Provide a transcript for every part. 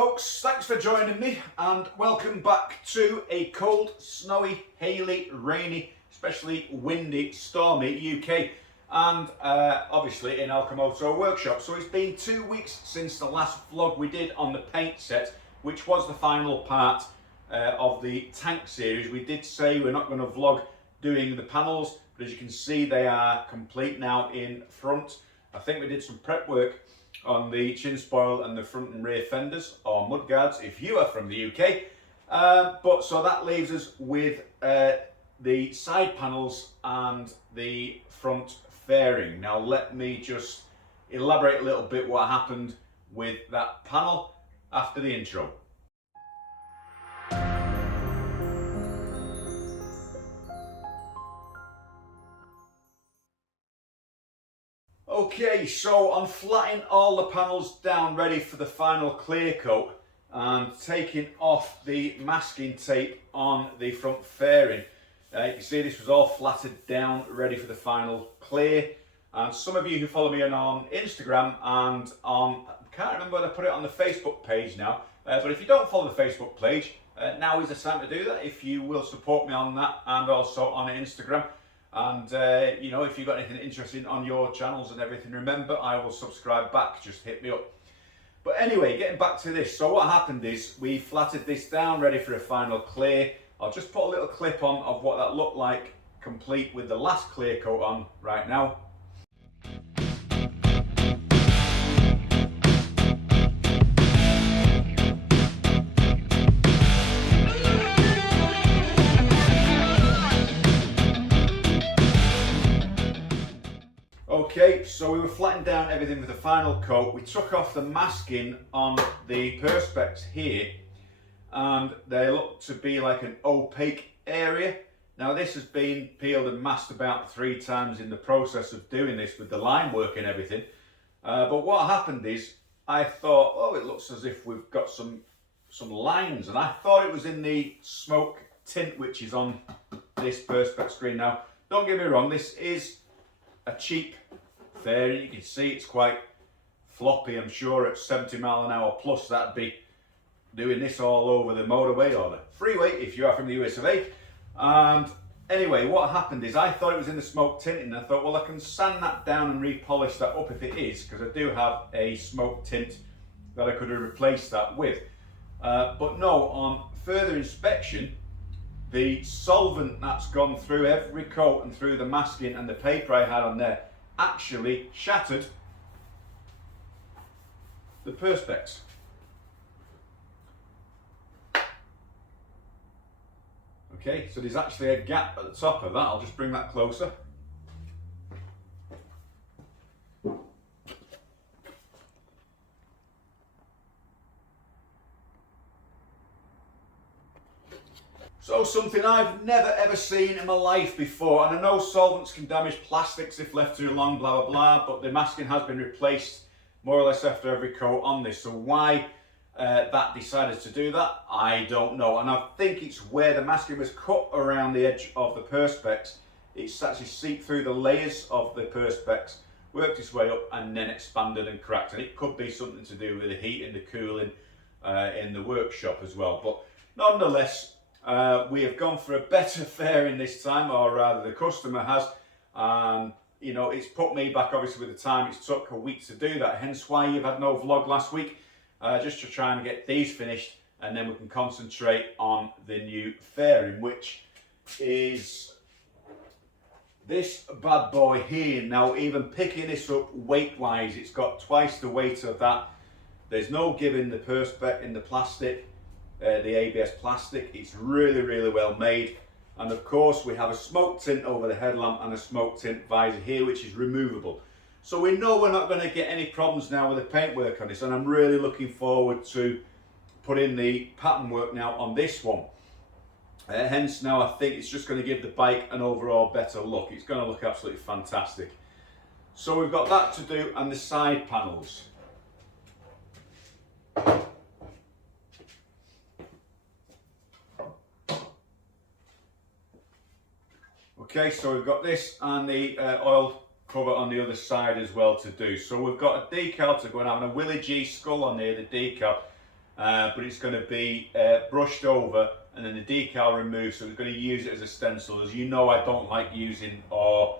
folks, thanks for joining me and welcome back to a cold, snowy, haily, rainy, especially windy, stormy UK and obviously in ALCHEMOTO workshop. So it's been 2 weeks since the last vlog we did on the paint set, which was the final part of the tank series. We did say we're not going to vlog doing the panels, but as you can see they are complete now in front. I think we did some prep work on the chin spoil and the front and rear fenders or mudguards if you are from the UK. But so that leaves us with the side panels and the front fairing. Now let me just elaborate a little bit what happened with that panel after the intro. Okay, so I'm flattening all the panels down ready for the final clear coat and taking off the masking tape on the front fairing. You can see this was all flattened down ready for the final clear, and some of you who follow me on Instagram and on, I can't remember whether I put it on the Facebook page now, but if you don't follow the Facebook page, now is the time to do that if you will support me on that and also on Instagram. And you know, if you've got anything interesting on your channels and everything, remember I will subscribe back, just hit me up. But anyway, getting back to this, so what happened is we flattened this down ready for a final clear. I'll just put a little clip on of what that looked like complete with the last clear coat on right now. Okay, so we were flattening down everything with the final coat. We took off the masking on the perspex here and they look to be like an opaque area. Now this has been peeled and masked about 3 times in the process of doing this with the line work and everything. But what happened is I thought, oh, it looks as if we've got some lines, and I thought it was in the smoke tint which is on this perspex screen. Now don't get me wrong, this is a cheap fairing. You can see it's quite floppy. I'm sure at 70 mile an hour plus that'd be doing this all over the motorway or the freeway if you are from the US of A. And anyway, what happened is I thought it was in the smoke tint, and I thought, well, I can sand that down and repolish that up if it is, because I do have a smoke tint that I could have replaced that with. But no, on further inspection, the solvent that's gone through every coat and through the masking and the paper I had on there actually shattered the perspex. Okay, so there's actually a gap at the top of that. I'll just bring that closer. So something I've never ever seen in my life before, and I know solvents can damage plastics if left too long, blah blah blah, but the masking has been replaced more or less after every coat on this. So why that decided to do that, I don't know. And I think it's where the masking was cut around the edge of the perspex. It's actually seeped through the layers of the perspex, worked its way up and then expanded and cracked. And it could be something to do with the heating, the cooling in the workshop as well. But nonetheless, we have gone for a better fairing this time, or rather the customer has, and you know, it's put me back obviously with the time it's took a week to do that, hence why you've had no vlog last week, just to try and get these finished, and then we can concentrate on the new fairing, which is this bad boy here. Now even picking this up weight wise, it's got twice the weight of that. There's no give in the perspex in the plastic. The ABS plastic, it's really well made, and of course we have a smoke tint over the headlamp and a smoke tint visor here which is removable, so we know we're not going to get any problems now with the paintwork on this, and I'm really looking forward to putting the pattern work now on this one. Hence now I think it's just going to give the bike an overall better look. It's going to look absolutely fantastic. So we've got that to do, and the side panels. Okay, so we've got this and the oil cover on the other side as well to do. So we've got a decal to go on, and a Willy G skull on there, the decal. but it's going to be brushed over and then the decal removed, so we're going to use it as a stencil. As you know, I don't like using or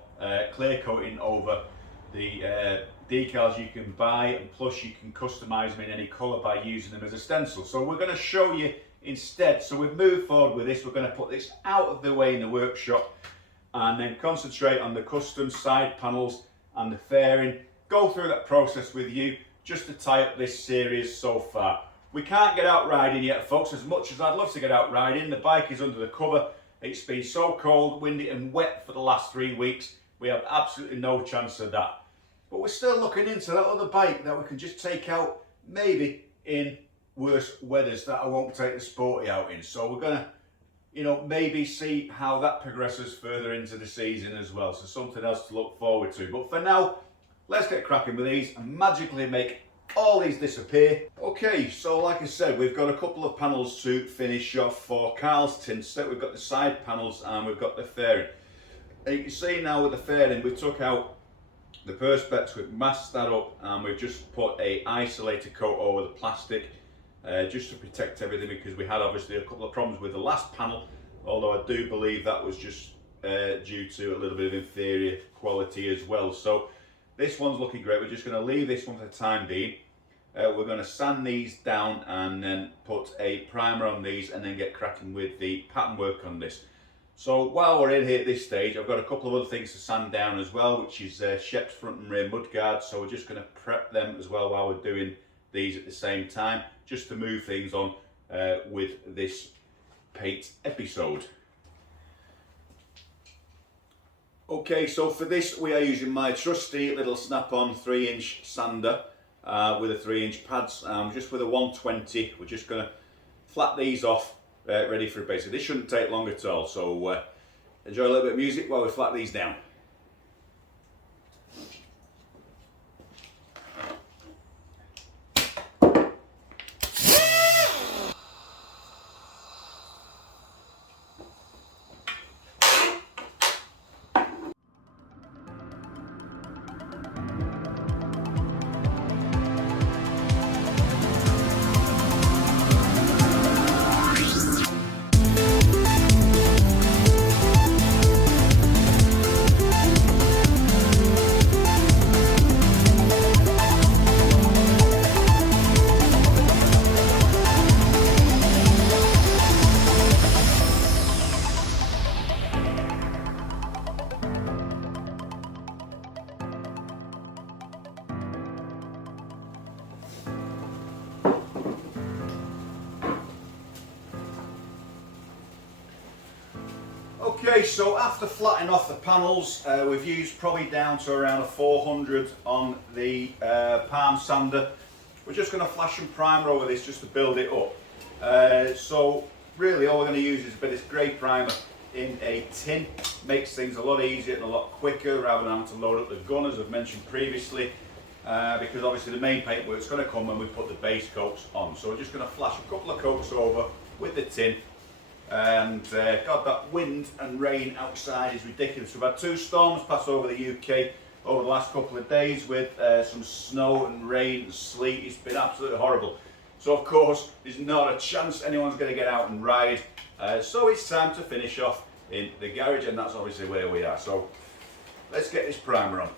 clear coating over the decals you can buy, and plus you can customize them in any color by using them as a stencil. So we're going to show you instead. So we've moved forward with this. We're going to put this out of the way in the workshop and then concentrate on the custom side panels and the fairing. Go through that process with you just to tie up this series so far. We can't get out riding yet, folks, as much as I'd love to get out riding. The bike is under the cover. It's been so cold, windy and wet for the last 3 weeks. We have absolutely no chance of that. But we're still looking into that other bike that we can just take out maybe in worse weathers that I won't take the Sporty out in. So we're gonna, you know, maybe see how that progresses further into the season as well. So something else to look forward to. But for now, let's get cracking with these and magically make all these disappear. Okay, so like I said, we've got a couple of panels to finish off for Carl's tin set. We've got the side panels and we've got the fairing. And you can see now with the fairing, we took out the perspex, we've masked that up and we've just put a isolator coat over the plastic just to protect everything, because we had obviously a couple of problems with the last panel, although I do believe that was just due to a little bit of inferior quality as well. So this one's looking great. We're just going to leave this one for the time being. We're going to sand these down and then put a primer on these and then get cracking with the pattern work on this. So while we're in here at this stage, I've got a couple of other things to sand down as well, which is Shep's front and rear mudguards. So we're just going to prep them as well while we're doing these at the same time, just to move things on with this paint episode. Okay, so for this we are using my trusty little snap-on 3-inch sander with a 3-inch pads, just with a 120. We're just going to flat these off, ready for a base. So this shouldn't take long at all, so enjoy a little bit of music while we flat these down. Okay, so after flattening off the panels, we've used probably down to around a 400 on the palm sander. We're just going to flash some primer over this just to build it up. So really all we're going to use is a bit of grey primer in a tin. Makes things a lot easier and a lot quicker rather than having to load up the gun, as I've mentioned previously, because obviously the main paintwork's going to come when we put the base coats on. So we're just going to flash a couple of coats over with the tin. And God, that wind and rain outside is ridiculous. We've had 2 storms pass over the UK over the last couple of days with some snow and rain and sleet. It's been absolutely horrible. So of course there's not a chance anyone's going to get out and ride. So it's time to finish off in the garage, and that's obviously where we are. So let's get this primer on.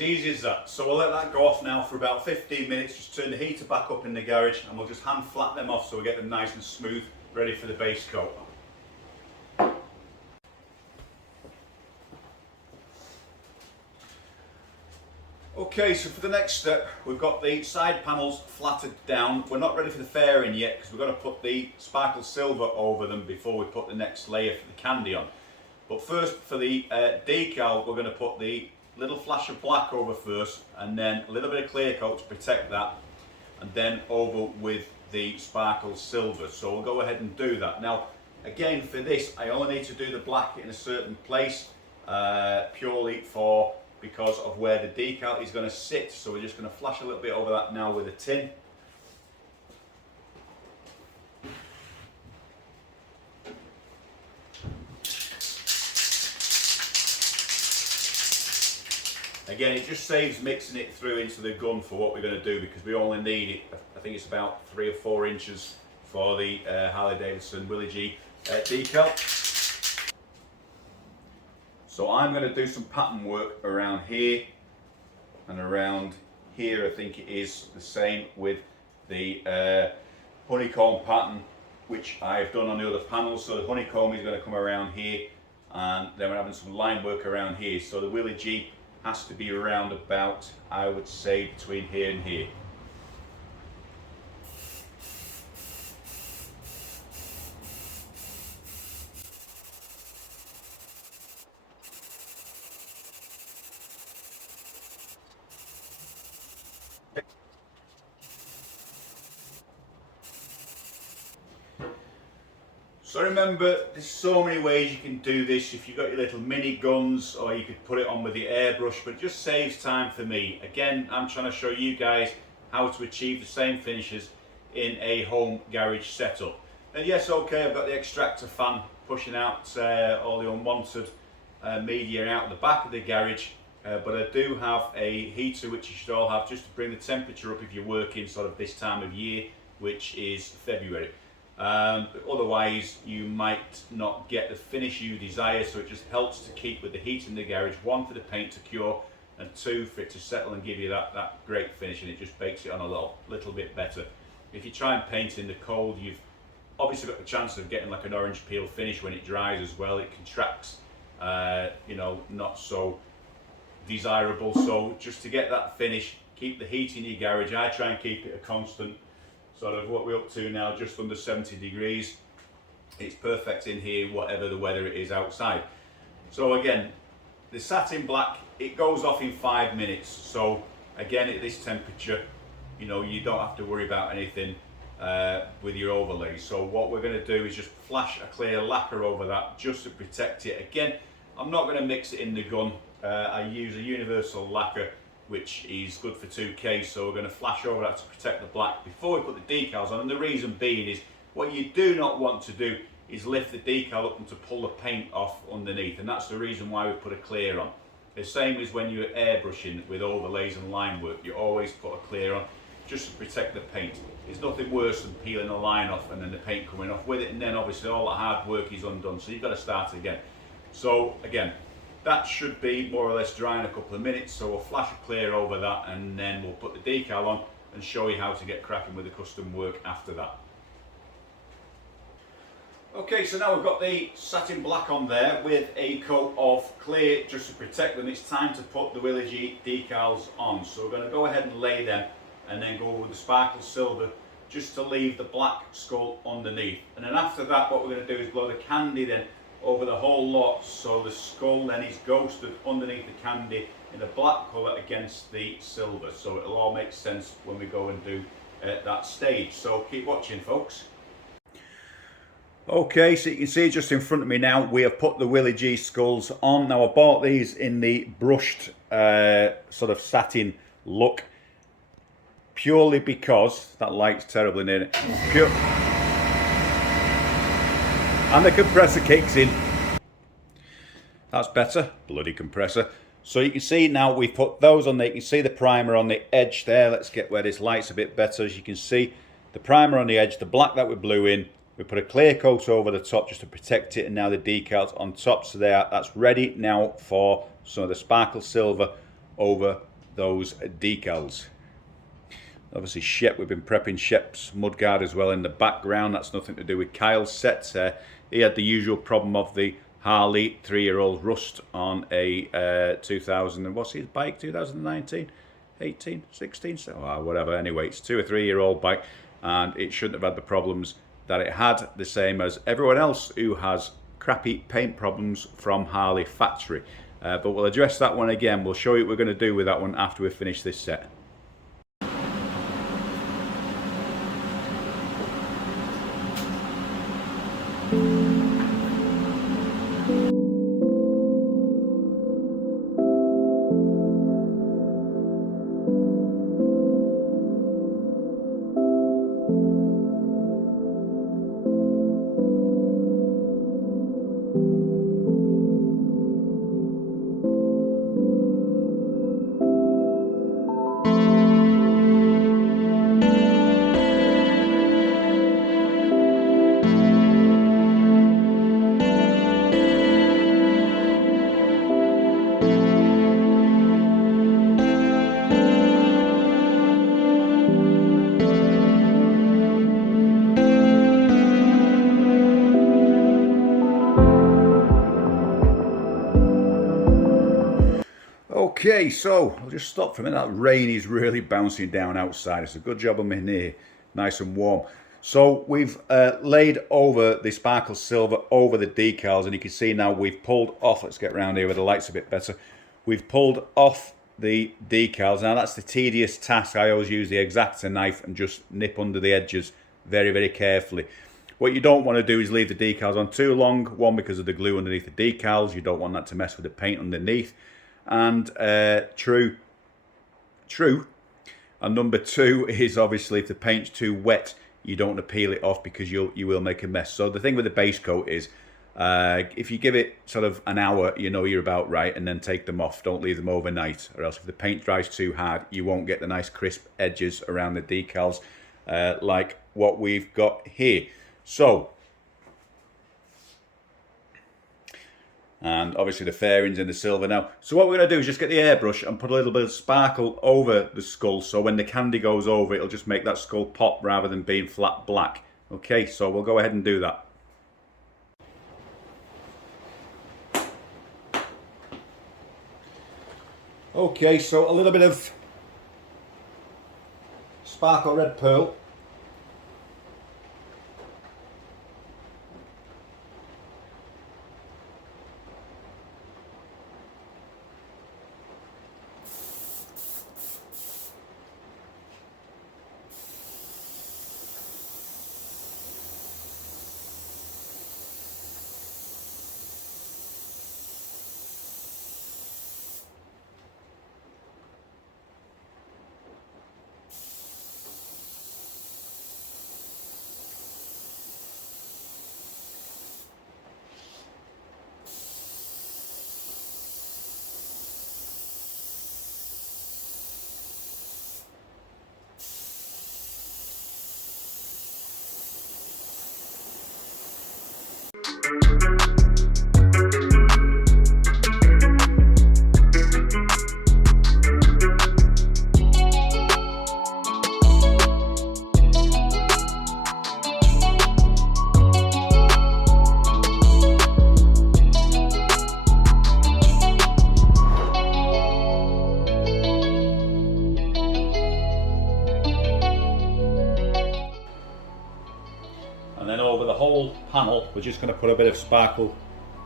Easy as that. So we'll let that go off now for about 15 minutes, just turn the heater back up in the garage and we'll just hand flat them off so we get them nice and smooth, ready for the base coat. Okay, so for the next step, we've got the side panels flattened down. We're not ready for the fairing yet because we've got to put the sparkle silver over them before we put the next layer for the candy on. But first, for the decal, we're going to put the little flash of black over first, and then a little bit of clear coat to protect that, and then over with the sparkle silver. So we'll go ahead and do that. Now, again, for this, I only need to do the black in a certain place, purely because of where the decal is going to sit. So we're just going to flash a little bit over that now with a tin. Again, it just saves mixing it through into the gun for what we're going to do, because we only need, I think it's about 3 or 4 inches for the Harley Davidson Willy G decal. So I'm going to do some pattern work around here and around here. I think it is the same with the honeycomb pattern, which I've done on the other panels. So the honeycomb is going to come around here, and then we're having some line work around here. So the Willy G has to be around about, I would say, between here and here. So remember, there's so many ways you can do this. If you've got your little mini guns, or you could put it on with the airbrush, but it just saves time for me. Again, I'm trying to show you guys how to achieve the same finishes in a home garage setup. And yes, okay, I've got the extractor fan pushing out all the unwanted media out the back of the garage, but I do have a heater, which you should all have, just to bring the temperature up if you're working sort of this time of year, which is February. Otherwise you might not get the finish you desire, so it just helps to keep with the heat in the garage, 1 for the paint to cure, and 2 for it to settle and give you that great finish, and it just bakes it on a little bit better. If you try and paint in the cold, you've obviously got the chance of getting like an orange peel finish when it dries as well. It contracts, you know, not so desirable. So just to get that finish, keep the heat in your garage. I try and keep it a constant, sort of what we're up to now, just under 70 degrees. It's perfect in here, whatever the weather it is outside. So again, the satin black, it goes off in 5 minutes. So again, at this temperature, you know, you don't have to worry about anything with your overlay. So what we're going to do is just flash a clear lacquer over that, just to protect it. Again, I'm not going to mix it in the gun. I use a universal lacquer, which is good for 2K, so we're going to flash over that to protect the black before we put the decals on. And the reason being is, what you do not want to do is lift the decal up and to pull the paint off underneath, and that's the reason why we put a clear on. The same as when you're airbrushing with overlays and line work, you always put a clear on, just to protect the paint. There's nothing worse than peeling a line off and then the paint coming off with it, and then obviously all that hard work is undone, so you've got to start again. So again, that should be more or less dry in a couple of minutes, so we'll flash a clear over that, and then we'll put the decal on and show you how to get cracking with the custom work after that. Okay, so now we've got the satin black on there with a coat of clear just to protect them. It's time to put the Willy G decals on. So we're going to go ahead and lay them, and then go with the sparkle silver just to leave the black skull underneath. And then after that, what we're going to do is blow the candy then over the whole lot, so the skull then is ghosted underneath the candy in a black colour against the silver. So it'll all make sense when we go and do that stage. So keep watching, folks. Okay, so you can see just in front of me now, we have put the Willy G skulls on. Now I bought these in the brushed sort of satin look, purely because that light's terribly near it. And the compressor kicks in. That's better, bloody compressor. So you can see now we've put those on there. You can see the primer on the edge there. Let's get where this light's a bit better. As you can see, the primer on the edge, the black that we blew in. We put a clear coat over the top just to protect it, and now the decals on top. So that's ready now for some of the sparkle silver over those decals. Obviously Shep, we've been prepping Shep's mudguard as well in the background. That's nothing to do with Kyle's set. He had the usual problem of the Harley 3-year-old rust on a 2000, and what's his bike, 2019? 18, 16, so whatever. Anyway, it's 2 or 3 year old bike, and it shouldn't have had the problems that it had, the same as everyone else who has crappy paint problems from Harley factory. But we'll address that one again. We'll show you what we're going to do with that one after we finish this set. Okay, so I'll just stop for a minute. That rain is really bouncing down outside. It's a good job I'm in here, nice and warm. So we've laid over the sparkle silver over the decals, and you can see now we've pulled off. Let's get around here where the light's a bit better. We've pulled off the decals. Now that's the tedious task. I always use the X-Acto knife and just nip under the edges very, very carefully. What you don't want to do is leave the decals on too long. One, because of the glue underneath the decals. You don't want that to mess with the paint underneath. And true. And number 2 is obviously if the paint's too wet, you don't want to peel it off because you will make a mess. So the thing with the base coat is if you give it sort of an hour, you know you're about right, and then take them off. Don't leave them overnight, or else if the paint dries too hard, you won't get the nice crisp edges around the decals like what we've got here. So, and obviously the fairings in the silver now. So what we're going to do is just get the airbrush and put a little bit of sparkle over the skull, so when the candy goes over, it'll just make that skull pop rather than being flat black. Okay, so we'll go ahead and do that. Okay, so a little bit of sparkle red pearl. And then over the whole panel, we're just going to put a bit of sparkle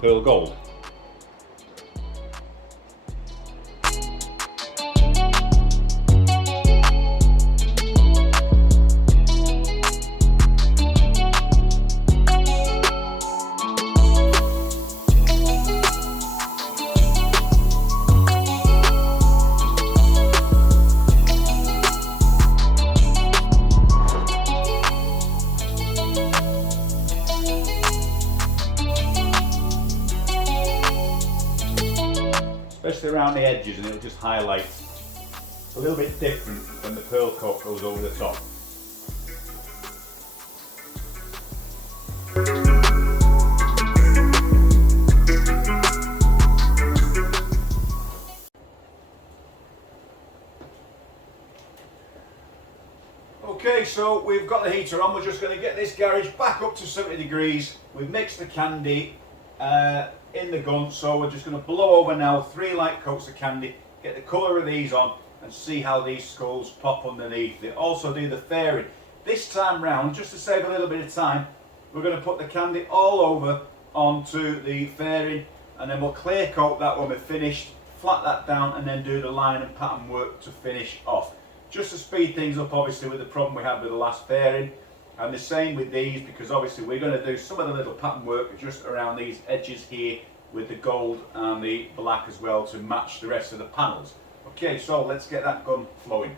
pearl gold. Especially around the edges, and it'll just highlight a little bit different when the pearl coat goes over the top. Okay, so we've got the heater on. We're just going to get this garage back up to 70 degrees. We've mixed the candy in the gun, so we're just going to blow over now 3 light coats of candy, get the colour of these on, and see how these skulls pop underneath. They also do the fairing. This time round, just to save a little bit of time, we're going to put the candy all over onto the fairing, and then we'll clear coat that when we're finished, flat that down, and then do the line and pattern work to finish off. Just to speed things up, obviously, with the problem we had with the last fairing. And the same with these, because obviously we're going to do some of the little pattern work just around these edges here with the gold and the black as well to match the rest of the panels. Okay, so let's get that gun flowing.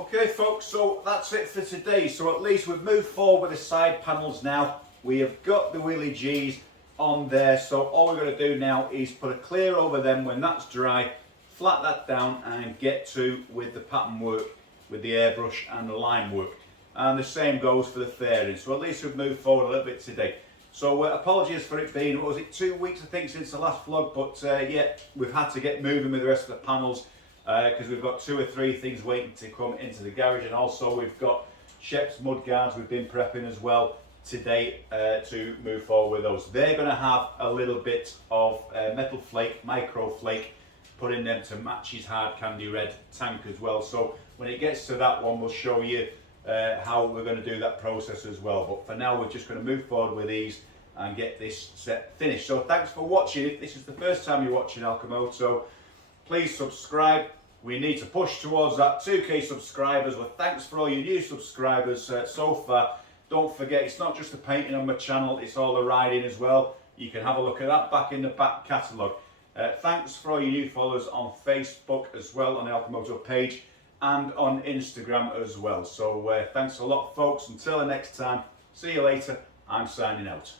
Okay folks, so that's it for today. So at least we've moved forward with the side panels now. We have got the Willy G's on there, so all we're going to do now is put a clear over them when that's dry, flat that down and get to with the pattern work with the airbrush and the line work. And the same goes for the fairing. So at least we've moved forward a little bit today. So apologies for it being, what was it, 2 weeks I think since the last vlog, but yeah, we've had to get moving with the rest of the panels. Because we've got 2 or 3 things waiting to come into the garage, and also we've got Shep's mud guards we've been prepping as well today to move forward with those. They're going to have a little bit of metal flake, micro flake, put in them to match his hard candy red tank as well. So when it gets to that one, we'll show you how we're going to do that process as well. But for now, we're just going to move forward with these and get this set finished. So thanks for watching. If this is the first time you're watching ALCHEMOTO, please subscribe. We need to push towards that 2K subscribers. Well, thanks for all your new subscribers so far. Don't forget, it's not just the painting on my channel, it's all the riding as well. You can have a look at that back in the back catalogue. Thanks for all your new followers on Facebook as well, on the ALCHEMOTO page, and on Instagram as well. So thanks a lot folks. Until the next time, see you later. I'm signing out.